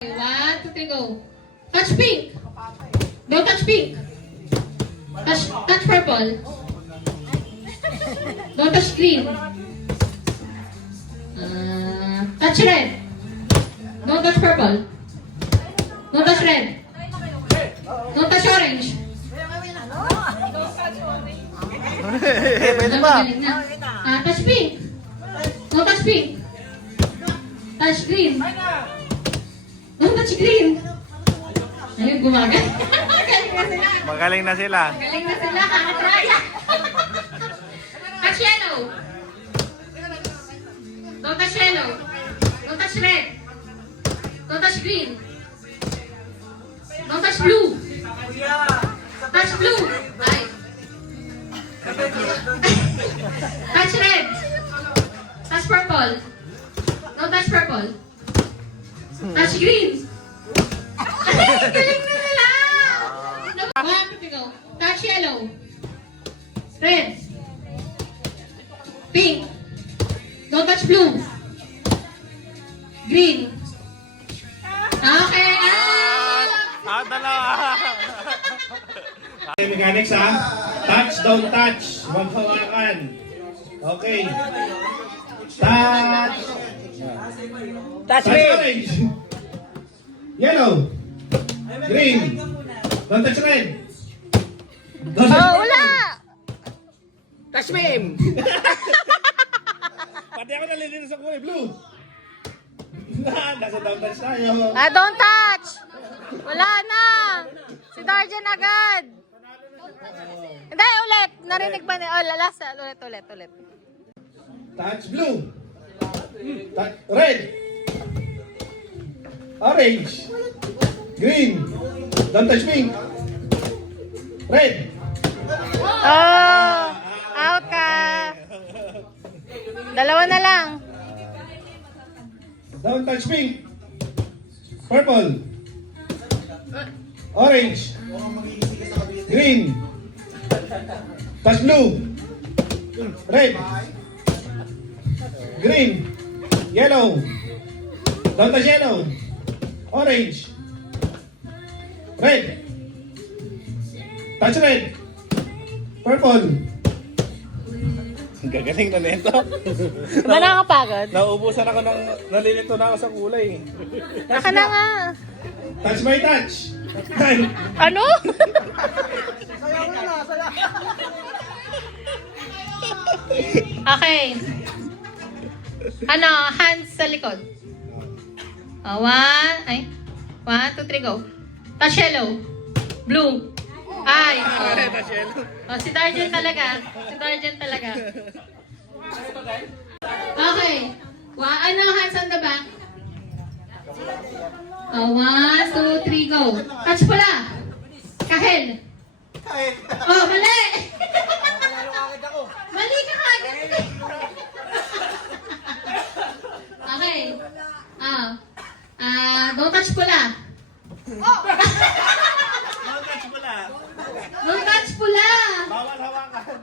1, 2, 3, go. Touch pink. Don't touch pink. Touch purple. Don't touch green. Touch red. Don't touch purple. Don't touch red. Don't touch orange. Pwede ba? Touch pink. Don't touch pink. Touch green. Don't touch green. Ayun, gumagal. Magaling na sila. Galing na sila, kakatraya. Touch yellow. Don't touch yellow. Don't touch red. Don't touch green. Don't touch blue. Touch blue. Ay. Touch red. Touch purple. Don't touch purple. Touch green. Ay, galing na nila. 1, 2, go. Touch yellow. Red. Pink. Don't touch blue. Green. Okay. Dalawa. Okay, mechanics ha. Touch, don't touch. Huwag hawakan. Okay. Touch. Touch Touch orange. Yellow. Green. Don't touch red. Don't touch Wala! Touch me! Pati ako nalilino sa kulay blue. Nasa don't touch tayo. Don't touch! Wala na! Si Darjan agad! Hindi, ulit! Narinig ba niya? Last, ulit. Touch blue. Touch red. Orange. Green. Don't touch pink. Red. Oh! Out ka! Dalawa na lang. Don't touch pink. Purple. Orange. Green. Touch blue. Red. Green. Yellow. Don't touch yellow. Orange. Red. Touch red. Purple. Gagaling na nito. Ba nakakapagod? Nauubusan ako ng nalilito na ako sa kulay. Naka na nga. Touch my touch. Ano? Okay. Ano, hands sa likod. 1, 2, 3, go. Touch yellow. Blue. Ay. Si Darjan talaga. Okay. Ano, hands on the back. 1, 2, 3, go. Touch pula. Kahel. Oh, mali. Mali ka kagad. Okay. Don't touch pula. Don't touch pala. Don't touch pula. Bawal hawakan.